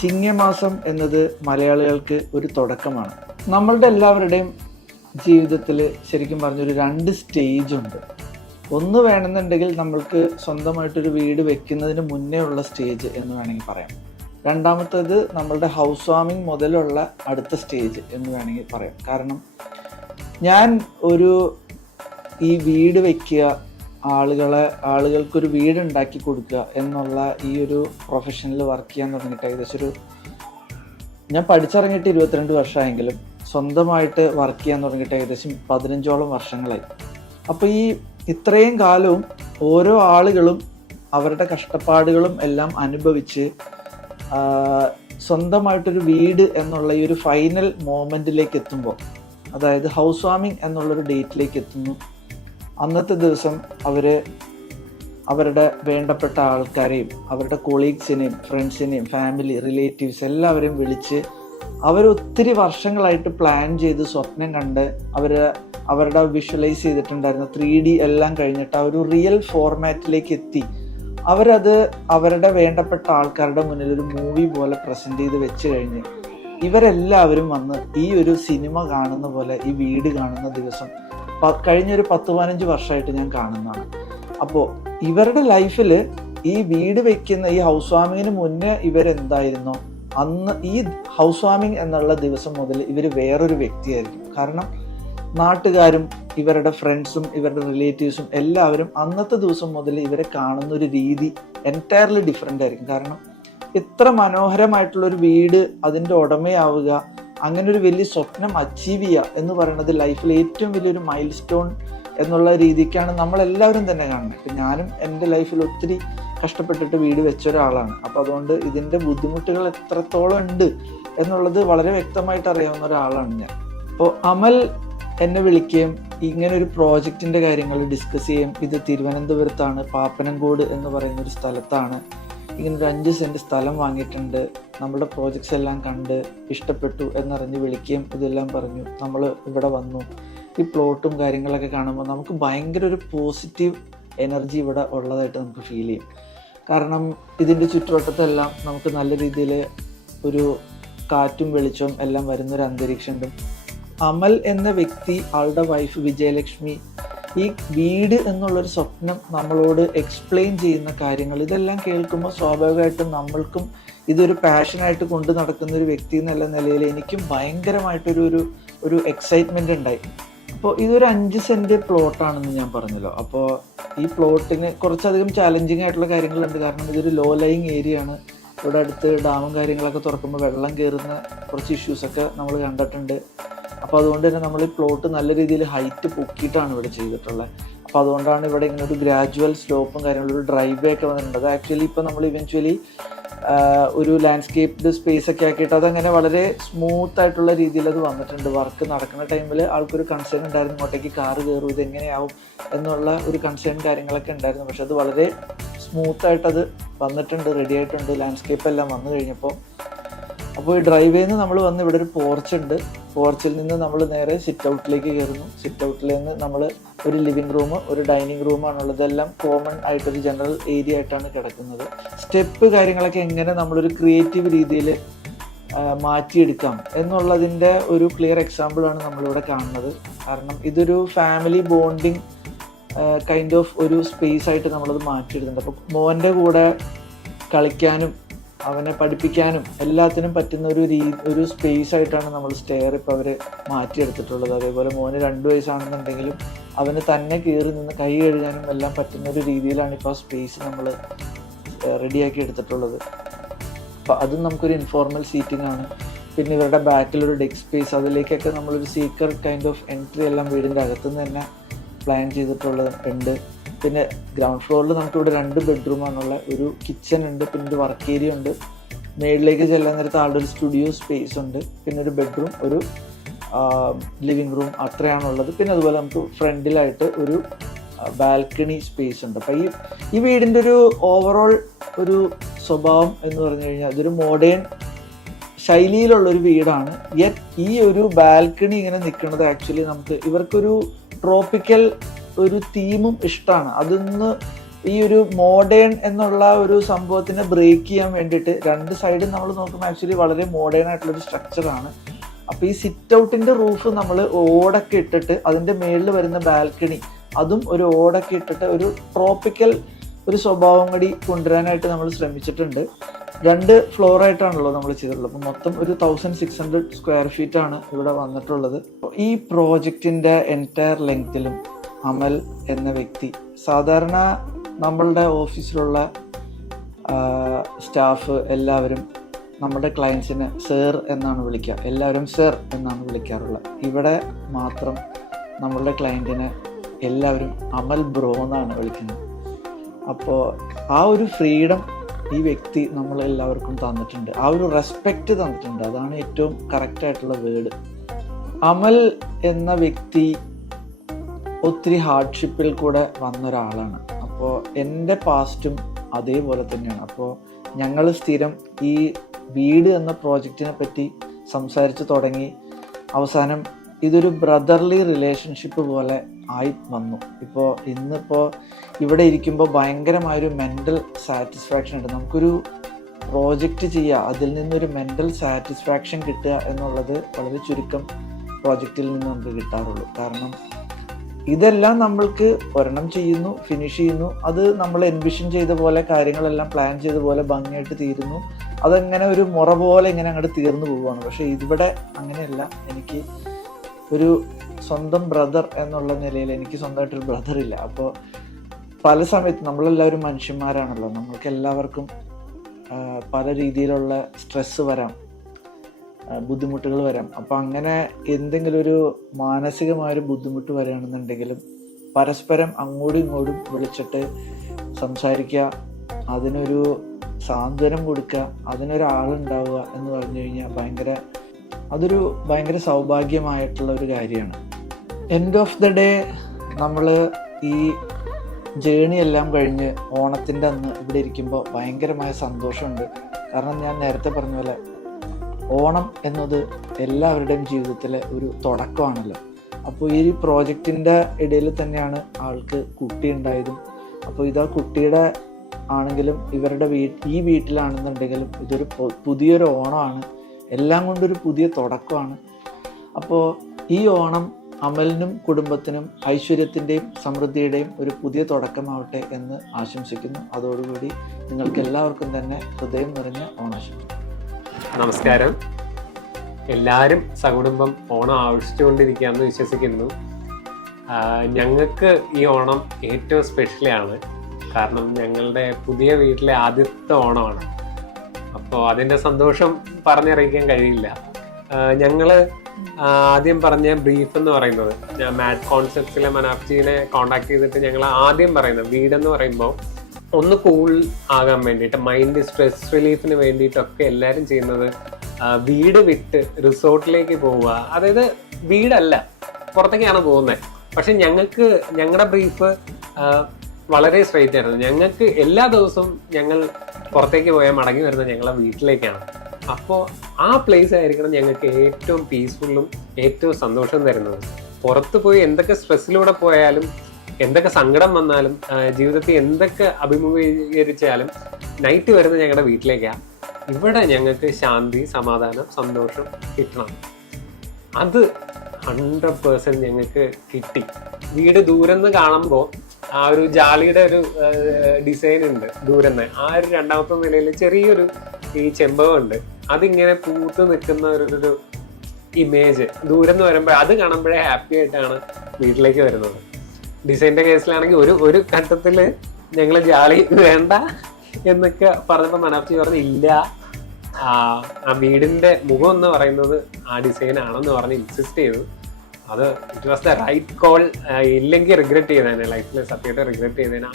ചിങ്ങമാസം എന്നത് മലയാളികൾക്ക് ഒരു തുടക്കമാണ്. നമ്മളുടെ എല്ലാവരുടെയും ജീവിതത്തിൽ ശരിക്കും പറഞ്ഞൊരു 2 സ്റ്റേജ് ഉണ്ട്. ഒന്ന് വേണമെന്നുണ്ടെങ്കിൽ നമ്മൾക്ക് സ്വന്തമായിട്ടൊരു വീട് വെക്കുന്നതിന് മുന്നേ ഉള്ള സ്റ്റേജ് എന്ന് വേണമെങ്കിൽ പറയാം. രണ്ടാമത്തേത് നമ്മളുടെ ഹൗസ് വാമിങ് മുതലുള്ള അടുത്ത സ്റ്റേജ് എന്ന് വേണമെങ്കിൽ പറയാം. കാരണം ഞാൻ ഈ വീട് വെക്കുക, ആളുകൾക്കൊരു വീട് ഉണ്ടാക്കി കൊടുക്കുക എന്നുള്ള ഈ ഒരു പ്രൊഫഷനിൽ വർക്ക് ചെയ്യാൻ തുടങ്ങിയിട്ട് ഏകദേശം ഞാൻ പഠിച്ചിറങ്ങിയിട്ട് 22 വർഷമായെങ്കിലും സ്വന്തമായിട്ട് വർക്ക് ചെയ്യാൻ തുടങ്ങിയിട്ട് ഏകദേശം 15ഓളം വർഷങ്ങളായി. അപ്പോൾ ഈ ഇത്രയും കാലവും ഓരോ ആളുകളും അവരുടെ കഷ്ടപ്പാടുകളും എല്ലാം അനുഭവിച്ച് സ്വന്തമായിട്ടൊരു വീട് എന്നുള്ള ഈ ഒരു ഫൈനൽ മൊമെൻറ്റിലേക്ക് എത്തുമ്പോൾ, അതായത് ഹൗസ് വാമിങ് എന്നുള്ളൊരു ഡേറ്റിലേക്ക് എത്തുന്നു. അന്നത്തെ ദിവസം അവരുടെ വേണ്ടപ്പെട്ട ആൾക്കാരെയും അവരുടെ കൊളീഗ്സിനെയും ഫ്രണ്ട്സിനെയും ഫാമിലി റിലേറ്റീവ്സ് എല്ലാവരെയും വിളിച്ച് ഒത്തിരി വർഷങ്ങളായിട്ട് പ്ലാൻ ചെയ്ത് സ്വപ്നം കണ്ട് അവരുടെ വിഷ്വലൈസ് ചെയ്തിട്ടുണ്ടായിരുന്ന 3D എല്ലാം കഴിഞ്ഞിട്ട് ആ ഒരു റിയൽ ഫോർമാറ്റിലേക്ക് എത്തി അവരത് അവരുടെ വേണ്ടപ്പെട്ട ആൾക്കാരുടെ മുന്നിൽ ഒരു മൂവി പോലെ പ്രസൻറ്റ് ചെയ്ത് വെച്ച് കഴിഞ്ഞ് ഇവരെല്ലാവരും വന്ന് ഈ ഒരു സിനിമ കാണുന്ന പോലെ ഈ വീട് കാണുന്ന ദിവസം കഴിഞ്ഞൊരു 10-15 വർഷമായിട്ട് ഞാൻ കാണുന്നതാണ്. അപ്പോൾ ഇവരുടെ ലൈഫിൽ ഈ വീട് വെക്കുന്ന ഈ ഹൗസ് വാമിങ്ങിന് മുന്നേ ഇവരെന്തായിരുന്നോ അന്ന് ഈ ഹൗസ് വാമിങ് എന്നുള്ള ദിവസം മുതൽ ഇവർ വേറൊരു വ്യക്തിയായിരിക്കും. കാരണം നാട്ടുകാരും ഇവരുടെ ഫ്രണ്ട്സും ഇവരുടെ റിലേറ്റീവ്സും എല്ലാവരും അന്നത്തെ ദിവസം മുതൽ ഇവരെ കാണുന്ന ഒരു രീതി എൻറ്റയർലി ഡിഫറെൻ്റ് ആയിരിക്കും. കാരണം ഇത്ര മനോഹരമായിട്ടുള്ളൊരു വീട് അതിൻ്റെ ഉടമയാവുക, അങ്ങനെ ഒരു വലിയ സ്വപ്നം അച്ചീവ് ചെയ്യുക എന്ന് പറയുന്നത് ലൈഫിൽ ഏറ്റവും വലിയൊരു മൈൽ സ്റ്റോൺ എന്നുള്ള രീതിക്കാണ് നമ്മളെല്ലാവരും തന്നെ കാണുന്നത്. ഇപ്പം ഞാനും എൻ്റെ ലൈഫിൽ ഒത്തിരി കഷ്ടപ്പെട്ടിട്ട് വീട് വെച്ച ഒരാളാണ്. അപ്പോൾ അതുകൊണ്ട് ഇതിൻ്റെ ബുദ്ധിമുട്ടുകൾ എത്രത്തോളം ഉണ്ട് എന്നുള്ളത് വളരെ വ്യക്തമായിട്ട് അറിയാവുന്ന ഒരാളാണ് ഞാൻ. അപ്പോൾ അമൽ എന്നെ വിളിക്കുകയും ഇങ്ങനെ ഒരു പ്രോജക്റ്റിൻ്റെ കാര്യങ്ങൾ ഡിസ്കസ് ചെയ്യും. ഇത് തിരുവനന്തപുരത്താണ്, പാപ്പനംകോട് എന്ന് പറയുന്ന ഒരു സ്ഥലത്താണ്. ഇങ്ങനെ ഒരു 5 സെൻറ്റ് സ്ഥലം വാങ്ങിയിട്ടുണ്ട്, നമ്മുടെ പ്രോജക്ട്സ് എല്ലാം കണ്ട് ഇഷ്ടപ്പെട്ടു എന്നറിഞ്ഞ് വിളിക്കുകയും ഇതെല്ലാം പറഞ്ഞു. നമ്മൾ ഇവിടെ വന്നു. ഈ പ്ലോട്ടും കാര്യങ്ങളൊക്കെ കാണുമ്പോൾ നമുക്ക് ഭയങ്കര ഒരു പോസിറ്റീവ് എനർജി ഇവിടെ ഉള്ളതായിട്ട് നമുക്ക് ഫീൽ ചെയ്യും. കാരണം ഇതിൻ്റെ ചുറ്റുവട്ടത്തെല്ലാം നമുക്ക് നല്ല രീതിയിൽ ഒരു കാറ്റും വെളിച്ചവും എല്ലാം വരുന്നൊരു അന്തരീക്ഷമുണ്ട്. അമൽ എന്ന വ്യക്തി, ആളുടെ വൈഫ് വിജയലക്ഷ്മി, ഈ വീട് എന്നുള്ളൊരു സ്വപ്നം നമ്മളോട് എക്സ്പ്ലെയിൻ ചെയ്യുന്ന കാര്യങ്ങൾ ഇതെല്ലാം കേൾക്കുമ്പോൾ സ്വാഭാവികമായിട്ടും നമ്മൾക്കും ഇതൊരു പാഷനായിട്ട് കൊണ്ടു നടക്കുന്ന ഒരു വ്യക്തി എന്നുള്ള നിലയിൽ എനിക്കും ഭയങ്കരമായിട്ടൊരു എക്സൈറ്റ്മെൻ്റ് ഉണ്ടായി. അപ്പോൾ ഇതൊരു 5 സെൻറ്റ് പ്ലോട്ടാണെന്ന് ഞാൻ പറഞ്ഞല്ലോ. അപ്പോൾ ഈ പ്ലോട്ടിന് കുറച്ചധികം ചാലഞ്ചിങ് ആയിട്ടുള്ള കാര്യങ്ങളുണ്ട്. കാരണം ഇതൊരു ലോ ലൈങ് ഏരിയ ആണ്. ഇവിടെ അടുത്ത് ഡാമും കാര്യങ്ങളൊക്കെ തുറക്കുമ്പോൾ വെള്ളം കയറുന്ന കുറച്ച് ഇഷ്യൂസൊക്കെ നമ്മൾ കണ്ടിട്ടുണ്ട്. അപ്പോൾ അതുകൊണ്ട് തന്നെ നമ്മൾ ഈ പ്ലോട്ട് നല്ല രീതിയിൽ ഹൈറ്റ് പൊക്കിയിട്ടാണ് ഇവിടെ ചെയ്തിട്ടുള്ളത്. അപ്പോൾ അതുകൊണ്ടാണ് ഇവിടെ ഇങ്ങനെ ഒരു ഗ്രാജുവൽ സ്ലോപ്പും കാര്യങ്ങളും ഒരു ഡ്രൈവ് വേ ഒക്കെ വന്നിട്ടുണ്ട്. അത് ആക്ച്വലി ഇപ്പോൾ നമ്മൾ ഇവൻച്വലി ഒരു ലാൻഡ്സ്കേപ്ഡ് സ്പേസ് ഒക്കെ ആക്കിയിട്ട് അതങ്ങനെ വളരെ സ്മൂത്ത് ആയിട്ടുള്ള രീതിയിൽ അത് വന്നിട്ടുണ്ട്. വർക്ക് നടക്കുന്ന ടൈമിൽ ആൾക്കൊരു കൺസേൺ ഉണ്ടായിരുന്നു, ഇങ്ങോട്ടേക്ക് കാറ് കയറും, ഇതെങ്ങനെയാവും എന്നുള്ള ഒരു കൺസേൺ കാര്യങ്ങളൊക്കെ ഉണ്ടായിരുന്നു. പക്ഷെ അത് വളരെ സ്മൂത്തായിട്ടത് വന്നിട്ടുണ്ട്, റെഡി ആയിട്ടുണ്ട് ലാൻഡ്സ്കേപ്പ് എല്ലാം വന്നു കഴിഞ്ഞപ്പോൾ. അപ്പോൾ ഈ ഡ്രൈവേന്ന് നമ്മൾ വന്ന് ഇവിടെ ഒരു പോർച്ച് ഉണ്ട്. പോർച്ചിൽ നിന്ന് നമ്മൾ നേരെ സിറ്റ് ഔട്ടിലേക്ക് കയറുന്നു. സിറ്റ് ഔട്ടിൽ നിന്ന് നമ്മൾ ഒരു ലിവിങ് റൂം, ഒരു ഡൈനിങ് റൂമാണുള്ളത്. ഇതെല്ലാം കോമൺ ആയിട്ടൊരു ജനറൽ ഏരിയ ആയിട്ടാണ് കിടക്കുന്നത്. സ്റ്റെപ്പ് കാര്യങ്ങളൊക്കെ എങ്ങനെ നമ്മളൊരു ക്രിയേറ്റീവ് രീതിയിൽ മാറ്റിയെടുക്കാം എന്നുള്ളതിൻ്റെ ഒരു ക്ലിയർ എക്സാമ്പിളാണ് നമ്മളിവിടെ കാണുന്നത്. കാരണം ഇതൊരു ഫാമിലി ബോണ്ടിങ് കൈൻഡ് ഓഫ് ഒരു സ്പേസ് ആയിട്ട് നമ്മളത് മാറ്റിയെടുക്കുന്നുണ്ട്. അപ്പോൾ മോൻ്റെ കൂടെ കളിക്കാനും അവനെ പഠിപ്പിക്കാനും എല്ലാത്തിനും പറ്റുന്ന ഒരു സ്പേസ് ആയിട്ടാണ് നമ്മൾ സ്റ്റെയർ ഇപ്പോൾ അവർ മാറ്റിയെടുത്തിട്ടുള്ളത്. അതേപോലെ മോന് 2 വയസ്സാണെന്നുണ്ടെങ്കിലും അവന് തന്നെ കയറി നിന്ന് കൈ കഴുകാനും എല്ലാം പറ്റുന്ന ഒരു രീതിയിലാണ് ഇപ്പോൾ ആ സ്പേസ് നമ്മൾ റെഡിയാക്കി എടുത്തിട്ടുള്ളത്. അപ്പോൾ അതും നമുക്കൊരു ഇൻഫോർമൽ സീറ്റിംഗ് ആണ്. പിന്നെ ഇവരുടെ ബാക്കിലൊരു ഡെസ്ക് സ്പേസ്, അതിലേക്കൊക്കെ നമ്മളൊരു സീക്രട്ട് കൈൻഡ് ഓഫ് എൻട്രി എല്ലാം വീടിൻ്റെ അകത്തുനിന്ന് തന്നെ പ്ലാൻ ചെയ്തിട്ടുള്ളത് ഉണ്ട്. പിന്നെ ഗ്രൗണ്ട് ഫ്ലോറിൽ നമുക്കിവിടെ 2 ബെഡ്റൂമാണുള്ള, ഒരു കിച്ചൺ ഉണ്ട്, പിന്നെ ഒരു വർക്ക് ഏരിയ ഉണ്ട്. മേളിലേക്ക് ചെല്ലാൻ നേരത്ത് ആളുടെ ഒരു സ്റ്റുഡിയോ സ്പേസ് ഉണ്ട്, പിന്നെ ഒരു ബെഡ്റൂം, ഒരു ലിവിങ് റൂം അത്രയാണുള്ളത്. പിന്നെ അതുപോലെ നമുക്ക് ഫ്രണ്ടിലായിട്ട് ഒരു ബാൽക്കണി സ്പേസ് ഉണ്ട്. അപ്പം ഈ വീടിൻ്റെ ഒരു ഓവറോൾ ഒരു സ്വഭാവം എന്ന് പറഞ്ഞു കഴിഞ്ഞാൽ ഇതൊരു മോഡേൺ ശൈലിയിലുള്ളൊരു വീടാണ്. യെറ്റ് ഈ ഒരു ബാൽക്കണി ഇങ്ങനെ നിൽക്കുന്നത് ആക്ച്വലി നമുക്ക് ഇവർക്കൊരു ട്രോപ്പിക്കൽ ഒരു തീമും ഇഷ്ടമാണ്. അതൊന്ന് ഈ ഒരു മോഡേൺ എന്നുള്ള ഒരു സംഭവത്തിനെ ബ്രേക്ക് ചെയ്യാൻ വേണ്ടിയിട്ട് രണ്ട് സൈഡും നമ്മൾ നോക്കുമ്പോൾ ആക്ച്വലി വളരെ മോഡേൺ ആയിട്ടുള്ളൊരു സ്ട്രക്ചറാണ്. അപ്പോൾ ഈ സിറ്റ് ഔട്ടിൻ്റെ റൂഫ് നമ്മൾ ഓടൊക്കെ ഇട്ടിട്ട് അതിൻ്റെ മേളിൽ വരുന്ന ബാൽക്കണി അതും ഒരു ഓടൊക്കെ ഇട്ടിട്ട് ഒരു ട്രോപ്പിക്കൽ ഒരു സ്വഭാവം കൂടി കൊണ്ടുവരാനായിട്ട് നമ്മൾ ശ്രമിച്ചിട്ടുണ്ട്. 2 ഫ്ലോറായിട്ടാണല്ലോ നമ്മൾ ചെയ്തിട്ടുള്ളത്. അപ്പോൾ മൊത്തം ഒരു 1600 സ്ക്വയർ ഫീറ്റ് ആണ് ഇവിടെ വന്നിട്ടുള്ളത്. ഈ പ്രോജക്റ്റിൻ്റെ എൻറ്റയർ ലെങ്ത്തിലും അമൽ എന്ന വ്യക്തി, സാധാരണ നമ്മളുടെ ഓഫീസിലുള്ള സ്റ്റാഫ് എല്ലാവരും നമ്മുടെ ക്ലയൻസിനെ സർ എന്നാണ് വിളിക്കുക, എല്ലാവരും സർ എന്നാണ് വിളിക്കാറുള്ളത്. ഇവിടെ മാത്രം നമ്മളുടെ ക്ലയൻറ്റിനെ എല്ലാവരും അമൽ ബ്രോ എന്നാണ് വിളിക്കുന്നത്. അപ്പോൾ ആ ഒരു ഫ്രീഡം ഈ വ്യക്തി നമ്മളെല്ലാവർക്കും തന്നിട്ടുണ്ട്, ആ ഒരു റെസ്പെക്റ്റ് തന്നിട്ടുണ്ട്. അതാണ് ഏറ്റവും കറക്റ്റായിട്ടുള്ള വേർഡ്. അമൽ എന്ന വ്യക്തി ഒത്തിരി ഹാർഡ്ഷിപ്പിൽ കൂടെ വന്നൊരാളാണ്. അപ്പോൾ എൻ്റെ പാസ്റ്റും അതേപോലെ തന്നെയാണ്. അപ്പോൾ ഞങ്ങൾ സ്ഥിരം ഈ വീട് എന്ന പ്രോജക്റ്റിനെ പറ്റി സംസാരിച്ച് തുടങ്ങി. അവസാനം ഇതൊരു ബ്രദർലി റിലേഷൻഷിപ്പ് പോലെ ആയി വന്നു. ഇന്നിപ്പോൾ ഇവിടെ ഇരിക്കുമ്പോൾ ഭയങ്കരമായൊരു മെൻ്റൽ സാറ്റിസ്ഫാക്ഷൻ ഉണ്ട്. നമുക്കൊരു പ്രോജക്റ്റ് ചെയ്യുക, അതിൽ നിന്നൊരു മെൻ്റൽ സാറ്റിസ്ഫാക്ഷൻ കിട്ടുക എന്നുള്ളത് വളരെ ചുരുക്കം പ്രോജക്റ്റിൽ നിന്ന് നമുക്ക് കിട്ടാറുള്ളൂ. കാരണം ഇതെല്ലാം നമ്മൾക്ക് ഒരെണ്ണം ചെയ്യുന്നു, ഫിനിഷ് ചെയ്യുന്നു, അത് നമ്മൾ എൻവിഷൻ ചെയ്ത പോലെ കാര്യങ്ങളെല്ലാം പ്ലാൻ ചെയ്ത പോലെ ഭംഗിയായിട്ട് തീരുന്നു. അതങ്ങനെ ഒരു മുറ പോലെ ഇങ്ങനെ അങ്ങോട്ട് തീർന്നു പോവുകയാണ്. പക്ഷേ ഇവിടെ അങ്ങനെയല്ല. എനിക്ക് ഒരു സ്വന്തം ബ്രദർ എന്നുള്ള നിലയിൽ എനിക്ക് സ്വന്തമായിട്ടൊരു ബ്രദറില്ല. അപ്പോൾ പല സമയത്ത് നമ്മളെല്ലാവരും മനുഷ്യന്മാരാണല്ലോ, നമ്മൾക്ക് എല്ലാവർക്കും പല രീതിയിലുള്ള സ്ട്രെസ്സ് വരാം, ബുദ്ധിമുട്ടുകൾ വരാം. അപ്പോൾ അങ്ങനെ എന്തെങ്കിലും ഒരു മാനസികമായൊരു ബുദ്ധിമുട്ട് വരികയാണെന്നുണ്ടെങ്കിലും പരസ്പരം അങ്ങോട്ടും ഇങ്ങോട്ടും വിളിച്ചിട്ട് സംസാരിക്കുക, അതിനൊരു സാന്ത്വനം കൊടുക്കുക, അതിനൊരാളുണ്ടാവുക എന്ന് പറഞ്ഞു കഴിഞ്ഞാൽ അതൊരു ഭയങ്കര സൗഭാഗ്യമായിട്ടുള്ള ഒരു കാര്യമാണ്. എൻഡ് ഓഫ് ദ ഡേ നമ്മൾ ഈ ജേണി എല്ലാം കഴിഞ്ഞ് ഓണത്തിൻ്റെ അന്ന് ഇവിടെ ഇരിക്കുമ്പോൾ ഭയങ്കരമായ സന്തോഷമുണ്ട്. കാരണം ഞാൻ നേരത്തെ പറഞ്ഞ പോലെ ഓണം എന്നത് എല്ലാവരുടെയും ജീവിതത്തിലെ ഒരു തുടക്കമാണല്ലോ. അപ്പോൾ ഈ പ്രോജക്റ്റിൻ്റെ ഇടയിൽ തന്നെയാണ് ആൾക്ക് കുട്ടി ഉണ്ടായതും. അപ്പോൾ ഇതാ കുട്ടിയുടെ ആണെങ്കിലും ഇവരുടെ ഈ വീട്ടിലാണെന്നുണ്ടെങ്കിലും ഇതൊരു പുതിയൊരു ഓണമാണ്, എല്ലാം കൊണ്ടൊരു പുതിയ തുടക്കമാണ്. അപ്പോൾ ഈ ഓണം അമലിനും കുടുംബത്തിനും ഐശ്വര്യത്തിൻ്റെയും സമൃദ്ധിയുടെയും ഒരു പുതിയ തുടക്കമാവട്ടെ എന്ന് ആശംസിക്കുന്നു. അതോടുകൂടി നിങ്ങൾക്ക് എല്ലാവർക്കും തന്നെ ഹൃദയം നിറഞ്ഞ ഓണാശംസ. നമസ്കാരം. എല്ലാവരും സകുടുംബം ഓണം ആഘോഷിച്ചുകൊണ്ടിരിക്കുകയെന്ന് വിശ്വസിക്കുന്നു. ഞങ്ങൾക്ക് ഈ ഓണം ഏറ്റവും സ്പെഷ്യലാണ്. കാരണം ഞങ്ങളുടെ പുതിയ വീട്ടിലെ ആദ്യത്തെ ഓണമാണ്. അപ്പോൾ അതിൻ്റെ സന്തോഷം പറഞ്ഞറിയിക്കാൻ കഴിയില്ല. ഞങ്ങൾ ആദ്യം പറഞ്ഞ ബ്രീഫ് എന്ന് പറയുന്നത്, ഞാൻ മാറ്റ് കോൺസെപ്റ്റ്സിലെ മനാഫ്ജിനെ കോണ്ടാക്ട് ചെയ്തിട്ട് ഞങ്ങൾ ആദ്യം പറയുന്നത് വീടെന്ന് പറയുമ്പോൾ ഒന്ന് കൂൾ ആകാൻ വേണ്ടിയിട്ട്, മൈൻഡ് സ്ട്രെസ് റിലീഫിന് വേണ്ടിയിട്ടൊക്കെ എല്ലാവരും ചെയ്യുന്നത് വീട് വിട്ട് റിസോർട്ടിലേക്ക് പോവുക. അതായത് വീടല്ല, പുറത്തേക്കാണ് പോകുന്നത്. പക്ഷെ ഞങ്ങളുടെ ബ്രീഫ് വളരെ സ്ട്രെയിറ്റ് ആയിരുന്നു. ഞങ്ങൾക്ക് എല്ലാ ദിവസവും ഞങ്ങൾ പുറത്തേക്ക് പോയാൽ മടങ്ങി വരുന്നത് ഞങ്ങളെ വീട്ടിലേക്കാണ്. അപ്പോൾ ആ പ്ലേസ് ആയിരിക്കണം ഞങ്ങൾക്ക് ഏറ്റവും പീസ്ഫുള്ളും ഏറ്റവും സന്തോഷം തരുന്നത്. പുറത്ത് പോയി എന്തൊക്കെ സ്ട്രെസ്സിലൂടെ പോയാലും, എന്തൊക്കെ സങ്കടം വന്നാലും, ജീവിതത്തിൽ എന്തൊക്കെ അഭിമുഖീകരിച്ചാലും നൈറ്റ് വരുന്നത് ഞങ്ങളുടെ വീട്ടിലേക്കാണ്. ഇവിടെ ഞങ്ങൾക്ക് ശാന്തി, സമാധാനം, സന്തോഷം കിട്ടണം. അത് 100% ഞങ്ങൾക്ക് കിട്ടി. വീട് ദൂരെന്ന് കാണുമ്പോൾ ആ ഒരു ജാലിയുടെ ഒരു ഡിസൈൻ ഉണ്ട് ദൂരെന്ന്. ആ ഒരു 2ാമത്തെ നിലയിൽ ചെറിയൊരു ഈ ചെമ്പകമുണ്ട്, അതിങ്ങനെ പൂത്ത് നിൽക്കുന്ന ഒരു ഇമേജ് ദൂരെന്ന് വരുമ്പോൾ അത് കാണുമ്പോഴേ ഹാപ്പി ആയിട്ടാണ് വീട്ടിലേക്ക് വരുന്നത്. ഡിസൈൻ്റെ കേസിലാണെങ്കിൽ ഒരു ഘട്ടത്തിൽ ഞങ്ങൾ ജാലി വേണ്ട എന്നൊക്കെ പറഞ്ഞപ്പോൾ മനാഫ്ജി പറഞ്ഞു ഇല്ല, ആ വീടിൻ്റെ മുഖം എന്ന് പറയുന്നത് ആ ഡിസൈൻ ആണെന്ന് പറഞ്ഞ് ഇൻസിസ്റ്റ് ചെയ്തു. അത് it was the right call. ഇല്ലെങ്കിൽ റിഗ്രറ്റ് ചെയ്തേനെ, ലൈഫിൽ സത്യമായിട്ട് റിഗ്രറ്റ് ചെയ്തേനാ.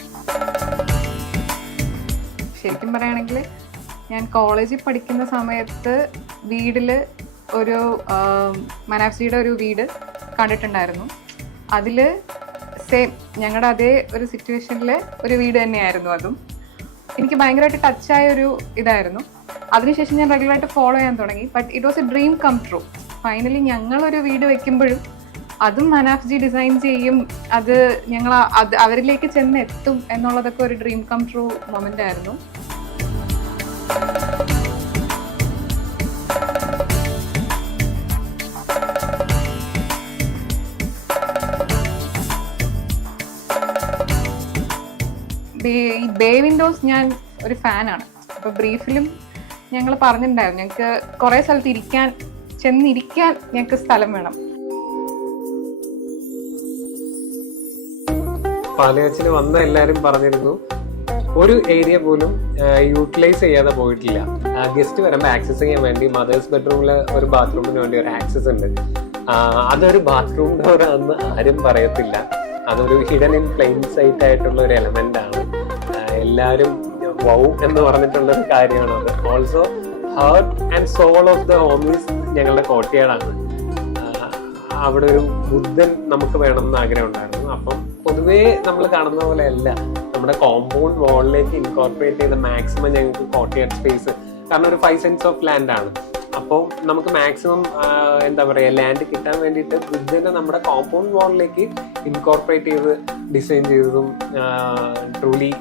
ശരിക്കും പറയുകയാണെങ്കിൽ ഞാൻ കോളേജിൽ പഠിക്കുന്ന സമയത്ത് വീട്ടിൽ ഒരു മനാഫ്സിയുടെ ഒരു വീട് കണ്ടിട്ടുണ്ടായിരുന്നു. അതിൽ സെയിം ഞങ്ങളുടെ അതേ ഒരു സിറ്റുവേഷനിൽ ഒരു വീട് തന്നെയായിരുന്നു അതും. എനിക്ക് ഭയങ്കരമായിട്ട് ടച്ചായ ഒരു ഇതായിരുന്നു. അതിനുശേഷം ഞാൻ റെഗുലറായിട്ട് ഫോളോ ചെയ്യാൻ തുടങ്ങി. But it was a dream come true. Finally ഞങ്ങളൊരു വീട് വെക്കുമ്പോഴും അതും മനാഫ്ജി ഡിസൈൻ ചെയ്യും, അത് ഞങ്ങൾ അവരിലേക്ക് ചെന്ന് എത്തും എന്നുള്ളതൊക്കെ ഒരു ഡ്രീം കം ട്രൂ മൊമെൻ്റ് ആയിരുന്നു. ഈ ബേ വിൻഡോസ് ഞാൻ ഒരു ഫാനാണ്. അപ്പോൾ ബ്രീഫിലും ഞങ്ങൾ പറഞ്ഞിട്ടുണ്ടായിരുന്നു ഞങ്ങൾക്ക് കുറേ സ്ഥലത്ത് ചെന്നിരിക്കാൻ ഞങ്ങൾക്ക് സ്ഥലം വേണം. പാലുകാച്ചിന് വന്ന എല്ലാവരും പറഞ്ഞിരുന്നു ഒരു ഏരിയ പോലും യൂട്ടിലൈസ് ചെയ്യാതെ പോയിട്ടില്ല. ഗസ്റ്റ് വരുമ്പോൾ ആക്സസ് ചെയ്യാൻ വേണ്ടി മദേഴ്സ് ബെഡ്റൂമിൽ ഒരു ബാത്റൂമിന് വേണ്ടി ഒരു ആക്സസ് ഉണ്ട്. അതൊരു ബാത്റൂം ഡോർ ആണെന്ന് ആരും പറയത്തില്ല. അതൊരു ഹിഡൻ ഇൻ പ്ലെയിൻ സൈറ്റ് ആയിട്ടുള്ള ഒരു എലമെന്റ് ആണ്. എല്ലാവരും വൗ എന്ന് പറഞ്ഞിട്ടുള്ള ഒരു കാര്യമാണ് അത്. Also heart and soul of the homies ഞങ്ങളുടെ കോട്ടയാടാണ്. അവിടെ ഒരു ബുദ്ധൻ നമുക്ക് വേണമെന്ന് ആഗ്രഹം ഉണ്ടായിരുന്നു. അപ്പം പൊതുവേ നമ്മൾ കാണുന്ന പോലെ അല്ല, നമ്മുടെ കോമ്പൗണ്ട് വാളിലേക്ക് ഇൻകോർപ്പറേറ്റ് ചെയ്ത മാക്സിമം ഞങ്ങൾക്ക് കോട്ടയാട് സ്പേസ്, കാരണം ഒരു 5 സെന്റ്സ് ഓഫ് ലാൻഡ് ആണ്. അപ്പോൾ നമുക്ക് മാക്സിമം എന്താ പറയുക ലാൻഡ് കിട്ടാൻ വേണ്ടിയിട്ട് ബുദ്ധനെ നമ്മുടെ കോമ്പൗണ്ട് വാളിലേക്ക് ഇൻകോർപ്പറേറ്റ് ചെയ്ത് ഡിസൈൻ ചെയ്തതും truly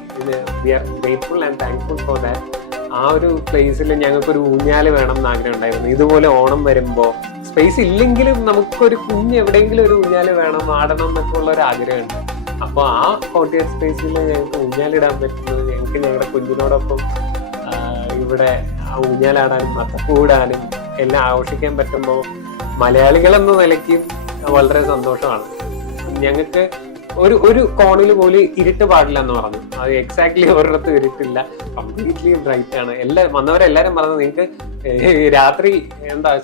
we are grateful and thankful for that. ആ ഒരു പ്ലേസിൽ ഞങ്ങൾക്കൊരു ഊഞ്ഞാല് വേണം എന്ന് ആഗ്രഹം ഉണ്ടായിരുന്നു. ഇതുപോലെ ഓണം വരുമ്പോൾ സ്പേസ് ഇല്ലെങ്കിലും നമുക്കൊരു കുഞ്ഞ് എവിടെയെങ്കിലും ഒരു ഊഞ്ഞാല് വേണം, ആടണം എന്നൊക്കെ ഉള്ള ഒരു ആഗ്രഹമുണ്ട്. അപ്പോൾ ആ കോട്ടയാട് സ്പേസിൽ ഞങ്ങൾക്ക് ഊഞ്ഞാലിടാൻ പറ്റുന്നത് ഞങ്ങൾക്ക് ഞങ്ങളുടെ കുഞ്ഞിനോടൊപ്പം ഇവിടെ ഊഞ്ഞാലാടാനും അത്തപ്പൂടാനും എല്ലാം ആഘോഷിക്കാൻ പറ്റുമ്പോൾ മലയാളികളെന്ന നിലയ്ക്ക് വളരെ സന്തോഷമാണ്. ഞങ്ങൾക്ക് ഒരു കോണിൽ പോലും ഇരുട്ട് പാടില്ല എന്ന് പറഞ്ഞു. അത് എക്സാക്ട്ലി ഒരിടത്തും ഇരുട്ടില്ല, കംപ്ലീറ്റ്ലി ബ്രൈറ്റ് ആണ്. വന്നവരെല്ലാരും പറഞ്ഞത് നിങ്ങൾക്ക് രാത്രി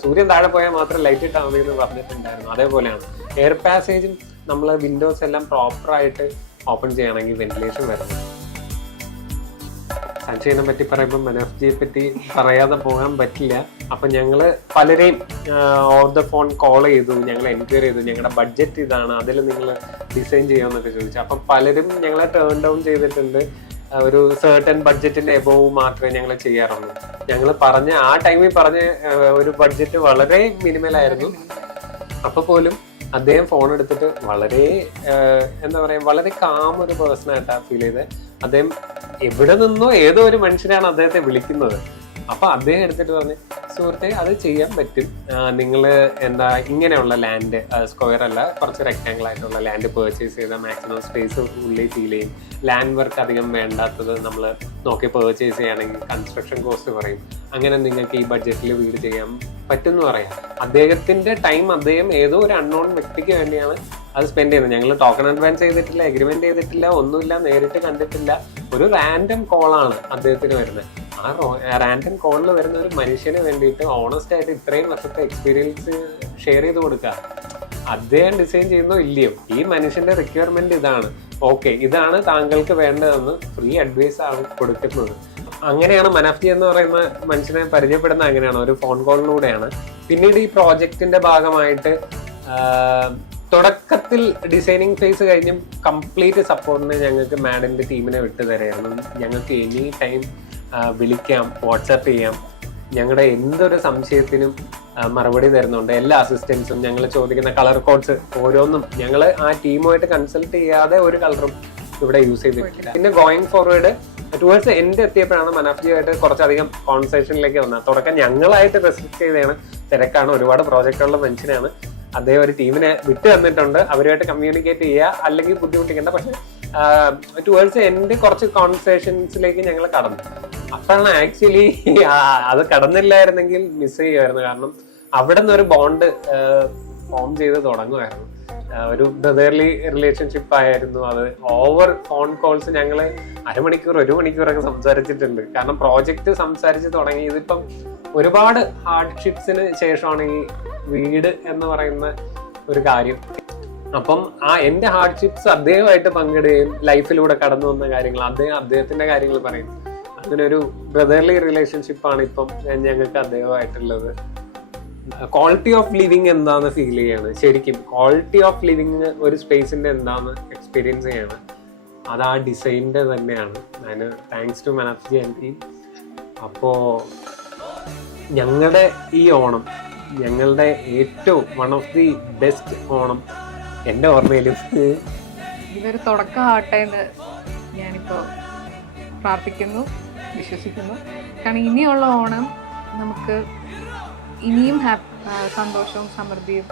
സൂര്യൻ താഴെ പോയാൽ മാത്രം ലൈറ്റ് ഇട്ടാൽ മതി എന്ന് പറഞ്ഞിട്ടുണ്ടായിരുന്നു. അതേപോലെയാണ് എയർ പാസേജും നമ്മൾ വിൻഡോസ് എല്ലാം പ്രോപ്പറായിട്ട് ഓപ്പൺ ചെയ്യണമെങ്കിൽ വെന്റിലേഷൻ വരുന്നത്. സൺഷൈനെ പറ്റി പറയുമ്പോൾ മനാഫ്ജിയെ പറ്റി പറയാതെ പോകാൻ പറ്റില്ല. അപ്പൊ ഞങ്ങള് പലരെയും ഓൺ ദ ഫോൺ കോൾ ചെയ്തു, ഞങ്ങൾ എൻക്വയറി ചെയ്തു, ഞങ്ങളുടെ ബഡ്ജറ്റ് ഇതാണ്, അതിൽ നിങ്ങൾ ഡിസൈൻ ചെയ്യാമെന്നൊക്കെ ചോദിച്ചു. അപ്പം പലരും ഞങ്ങളെ ടേൺ ഡൗൺ ചെയ്തിട്ടുണ്ട്. ഒരു സർട്ടൻ ബഡ്ജറ്റിന്റെ എബോവ് മാത്രമേ ഞങ്ങൾ ചെയ്യാറുള്ളൂ. ഞങ്ങൾ ആ ടൈമിൽ പറഞ്ഞ ഒരു ബഡ്ജറ്റ് വളരെ മിനിമലായിരുന്നു. അപ്പൊ പോലും അദ്ദേഹം ഫോൺ എടുത്തിട്ട് വളരെ എന്താ പറയാ വളരെ കാം ഒരു പേഴ്സണായിട്ടാണ് ഫീൽ ചെയ്തത്. അദ്ദേഹം എവിടെ നിന്നോ ഏതോ ഒരു മനുഷ്യനാണ് അദ്ദേഹത്തെ വിളിക്കുന്നത്. അപ്പൊ അദ്ദേഹം എടുത്തിട്ട് പറഞ്ഞു, സുഹൃത്തെ അത് ചെയ്യാൻ പറ്റും, നിങ്ങൾ ഇങ്ങനെയുള്ള ലാൻഡ് സ്ക്വയർ അല്ല കുറച്ച് റെക്ടാങ്കിൾ ആയിട്ടുള്ള ലാൻഡ് പർച്ചേസ് ചെയ്താൽ മാക്സിമം സ്പേസ് ഉള്ളിൽ ഫീൽ ചെയ്യും. ലാൻഡ് വർക്ക് അധികം വേണ്ടാത്തത് നമ്മൾ നോക്കി പർച്ചേസ് ചെയ്യുകയാണെങ്കിൽ കൺസ്ട്രക്ഷൻ കോസ്റ്റ് കുറയും. അങ്ങനെ നിങ്ങൾക്ക് ഈ ബഡ്ജറ്റിൽ വീട് ചെയ്യാൻ പറ്റും എന്ന് പറയാം. അദ്ദേഹത്തിന്റെ ടൈം അദ്ദേഹം ഏതോ ഒരു അൺനോൺ വ്യക്തിക്ക് വേണ്ടിയാണ് അത് സ്പെൻഡ് ചെയ്യുന്നത്. ഞങ്ങൾ ടോക്കൺ അഡ്വാൻസ് ചെയ്തിട്ടില്ല, എഗ്രിമെന്റ് ചെയ്തിട്ടില്ല, ഒന്നുമില്ല, നേരിട്ട് കണ്ടിട്ടില്ല. ഒരു റാൻഡം കോളാണ് അദ്ദേഹത്തിന് വരുന്നത്. ആ റാൻഡം കോളിൽ വരുന്ന ഒരു മനുഷ്യന് വേണ്ടിയിട്ട് ഓണസ്റ്റ് ആയിട്ട് ഇത്രയും വർഷത്തെ എക്സ്പീരിയൻസ് ഷെയർ ചെയ്ത് കൊടുക്കുക. അദ്ദേഹം ഡിസൈൻ ചെയ്യുന്നോ ഇല്ലയോ, ഈ മനുഷ്യന്റെ റിക്വയർമെന്റ് ഇതാണ്, ഓക്കെ ഇതാണ് താങ്കൾക്ക് വേണ്ടതെന്ന് ഫ്രീ അഡ്വൈസ് ആണ് കൊടുക്കുന്നത്. അങ്ങനെയാണ് മനാഫ്ജി എന്ന് പറയുന്ന മനുഷ്യനെ പരിചയപ്പെടുന്നത്. അങ്ങനെയാണ് ഒരു ഫോൺ കോളിലൂടെയാണ്. പിന്നീട് ഈ പ്രോജക്റ്റിന്റെ ഭാഗമായിട്ട് തുടക്കത്തിൽ ഡിസൈനിങ് ഫേസ് കഴിഞ്ഞും കംപ്ലീറ്റ് സപ്പോർട്ടിന് ഞങ്ങൾക്ക് മാഡിന്റെ ടീമിനെ വിട്ടു തരായിരുന്നു. ഞങ്ങൾക്ക് എനി ടൈം വിളിക്കാം, വാട്സാപ്പ് ചെയ്യാം, ഞങ്ങളുടെ എന്തൊരു സംശയത്തിനും മറുപടി തരുന്നുണ്ട്. എല്ലാ അസിസ്റ്റൻസും ഞങ്ങൾ ചോദിക്കുന്ന കളർ കോഡ്സ് ഓരോന്നും ഞങ്ങൾ ആ ടീമുമായിട്ട് കൺസൾട്ട് ചെയ്യാതെ ഒരു കളറും ഇവിടെ യൂസ് ചെയ്തിട്ടില്ല. പിന്നെ ഗോയിങ് ഫോർവേഡ് ടുവേഴ്സ് എൻഡ് എത്തിയപ്പോഴാണ് മനാഫ്ജിയായിട്ട് കുറച്ചധികം കോൺവെർസേഷനിലേക്ക് വന്നത്. തുടക്കം ഞങ്ങളായിട്ട് റെസ്ട്രിക്ട് ചെയ്തതാണ്, തിരക്കാണ്, ഒരുപാട് പ്രോജക്റ്റുള്ള മനുഷ്യനാണ്. അദ്ദേഹം ഒരു ടീമിനെ വിട്ടു തന്നിട്ടുണ്ട്, അവരുമായിട്ട് കമ്മ്യൂണിക്കേറ്റ് ചെയ്യുക, അല്ലെങ്കിൽ ബുദ്ധിമുട്ടിക്കേണ്ട. പക്ഷെ ടുവേഴ്സ് എൻഡ് കുറച്ച് കോൺവെർസേഷൻസിലേക്ക് ഞങ്ങൾ കടന്നു. അപ്പോഴാണ് ആക്ച്വലി അത് കടന്നില്ലായിരുന്നെങ്കിൽ മിസ് ചെയ്യുമായിരുന്നു. കാരണം അവിടെ നിന്ന് ഒരു ബോണ്ട് ഫോം ചെയ്ത് തുടങ്ങുമായിരുന്നു. ഒരു ബ്രദർലി റിലേഷൻഷിപ്പ് ആയിരുന്നു അത്. ഓവർ ഫോൺ കോൾസ് ഞങ്ങൾ അരമണിക്കൂർ 1 മണിക്കൂറൊക്കെ സംസാരിച്ചിട്ടുണ്ട്. കാരണം പ്രോജക്റ്റ് സംസാരിച്ച് തുടങ്ങി. ഇതിപ്പം ഒരുപാട് ഹാർഡ്ഷിപ്സിന് ശേഷമാണ് ഈ വീട് എന്ന് പറയുന്ന ഒരു കാര്യം. അപ്പം എന്റെ ഹാർഡ്ഷിപ്സ് അദ്ദേഹമായിട്ട് പങ്കിടുകയും ലൈഫിലൂടെ കടന്നു വന്ന കാര്യങ്ങൾ അദ്ദേഹത്തിന്റെ കാര്യങ്ങൾ പറയും. അങ്ങനെ ഒരു ബ്രദർലി റിലേഷൻഷിപ്പാണ് ഇപ്പം ഞങ്ങൾക്ക് അദ്ദേഹമായിട്ടുള്ളത്. ക്വാളിറ്റി ഓഫ് ലിവിങ് എന്താന്ന് ഫീൽ ചെയ്യാണ്. ശരിക്കും ക്വാളിറ്റി ഓഫ് ലിവിങ് ഒരു സ്പേസിന്റെ എന്താന്ന് എക്സ്പീരിയൻസ് ചെയ്യാണ്. അത് ആ ഡിസൈനിന്റെ തന്നെയാണ്. അതിന് താങ്ക്സ് ടു മനാഫ്സി ആൻഡ് ടീം. അപ്പോൾ ഞങ്ങളുടെ ഈ ഓണം ഞങ്ങളുടെ ഏറ്റവും one of the best Onam എൻ്റെ ഓർമ്മയിലും. ഇതൊരു തുടക്കമാവട്ടെ എന്ന് ഞാനിപ്പോൾ പ്രാർത്ഥിക്കുന്നു, വിശ്വസിക്കുന്നു. കാരണം ഇനിയുള്ള ഓണം നമുക്ക് ഇനിയും സന്തോഷവും സമൃദ്ധിയും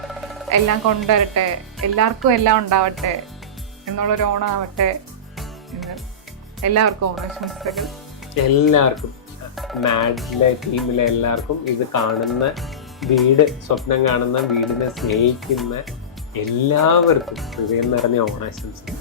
എല്ലാം കൊണ്ടുവരട്ടെ, എല്ലാവർക്കും എല്ലാം ഉണ്ടാവട്ടെ എന്നുള്ളൊരു ഓണം ആവട്ടെ എന്ന് എല്ലാവർക്കും ഓണാശംസകൾ. എല്ലാവർക്കും മാഡിലെ ടീമിലെ എല്ലാവർക്കും, ഇത് കാണുന്ന വീട് സ്വപ്നം കാണുന്ന വീടിനെ സ്നേഹിക്കുന്ന എല്ലാവർക്കും ഹൃദയം നിറഞ്ഞ ഓണാശംസകൾ.